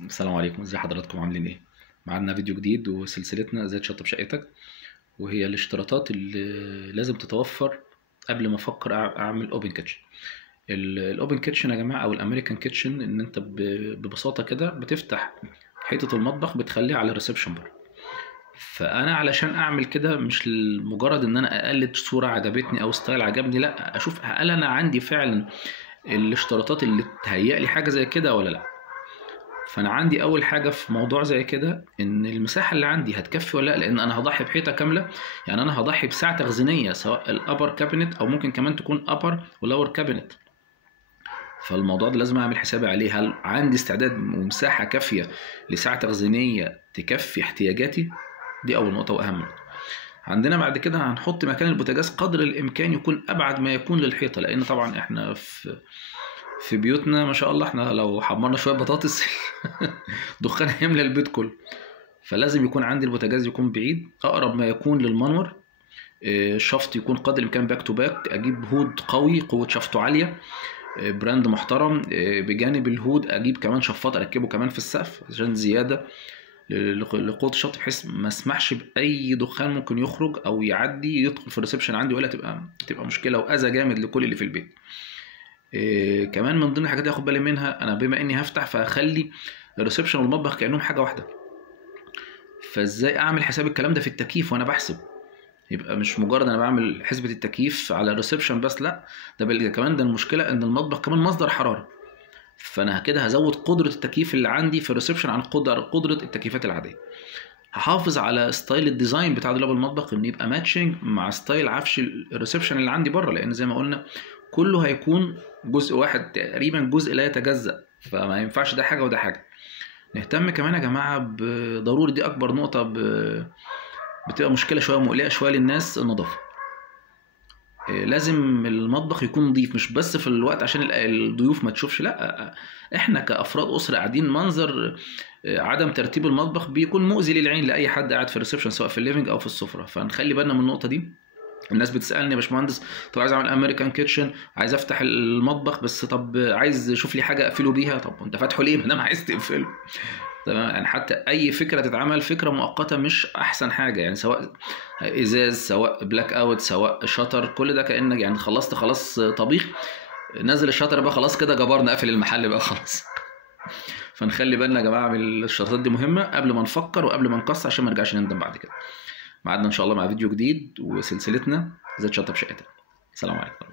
السلام عليكم، ازي حضراتكم عاملين ايه؟ معانا فيديو جديد وسلسلتنا ازاي تشطب شقتك، وهي الاشتراطات اللي لازم تتوفر قبل ما افكر اعمل اوبن كيتشن. الاوبن كيتشن يا جماعه او الامريكان كيتشن ان انت ببساطه كده بتفتح حيطه المطبخ بتخليها على الريسبشن بره. فانا علشان اعمل كده مش مجرد ان انا اقلد صوره عجبتني او ستايل عجبني، لا اشوف هل انا عندي فعلا الاشتراطات اللي تهيأ لي حاجه زي كده ولا لا. فانا عندي اول حاجه في موضوع زي كده ان المساحه اللي عندي هتكفي ولا لا، لان انا هضحي بحيطه كامله. يعني انا هضحي بسعه تخزينيه سواء الابر كابينت او ممكن كمان تكون ابر ولور كابينت. فالموضوع ده لازم اعمل حسابي عليه، هل عندي استعداد ومساحه كافيه لسعه تخزينيه تكفي احتياجاتي؟ دي اول نقطه واهم نقطه. عندنا بعد كده هنحط مكان البوتاجاز قدر الامكان يكون ابعد ما يكون للحيطه، لان طبعا احنا في بيوتنا ما شاء الله احنا لو حمرنا شويه بطاطس دخان هيملى البيت كله. فلازم يكون عندي البوتاجاز يكون بعيد اقرب ما يكون للمنور. الشفط يكون قدر الامكان باك تو باك، اجيب هود قوي قوه شفطه عاليه، براند محترم. بجانب الهود اجيب كمان شفاط اركبه كمان في السقف عشان زياده لقوه الشفط، بحيث ما اسمحش باي دخان ممكن يخرج او يعدي يدخل في الريسبشن عندي، ولا تبقى مشكله واذى جامد لكل اللي في البيت. كمان من ضمن الحاجات اللي اخد بالي منها انا بما اني هفتح، فاخلي الريسبشن والمطبخ كانهم حاجه واحده. فازاي اعمل حساب الكلام ده في التكييف وانا بحسب؟ يبقى مش مجرد انا بعمل حسبة التكييف على الريسبشن بس، لا ده كمان ده المشكلة ان المطبخ كمان مصدر حرارة. فانا كده هزود قدرة التكييف اللي عندي في الريسبشن عن قدرة التكييفات العادية. هحافظ على ستايل الديزاين بتاع دولاب المطبخ ان يبقى ماتشنج مع ستايل عفش الريسبشن اللي عندي بره، لان زي ما قلنا كله هيكون جزء واحد تقريبا، جزء لا يتجزأ، فما ينفعش ده حاجة وده حاجة. نهتم كمان يا جماعة بضروري، دي أكبر نقطة بتبقى مشكلة شوية مقلقة شوية للناس، النظافة. لازم المطبخ يكون نظيف، مش بس في الوقت عشان الضيوف ما تشوفش، لا احنا كأفراد أسرة قاعدين منظر عدم ترتيب المطبخ بيكون مؤذي للعين لأي حد قاعد في الريسبشن سواء في الليفنج أو في السفرة. فنخلي بالنا من النقطة دي. الناس بتسالني يا باشمهندس، طب عايز اعمل امريكان كيتشن، عايز افتح المطبخ بس، طب عايز اشوف لي حاجه اقفله بيها. طب انت فاتحه ليه ما دام عايز تقفله؟ تمام. يعني حتى اي فكره تتعمل فكره مؤقته مش احسن حاجه، يعني سواء ازاز سواء بلاك اوت سواء شطر، كل ده كانك يعني خلصت خلاص طبيخ، نزل الشطر بقى خلاص كده جبرنا قافل المحل بقى خلاص. فنخلي بالنا يا جماعه من الشرطات دي، مهمه قبل ما نفكر وقبل ما نقص عشان ما نرجعش نندم بعد كده. ميعادنا ان شاء الله مع فيديو جديد وسلسلتنا ازاي تشطب شقتك. سلام عليكم.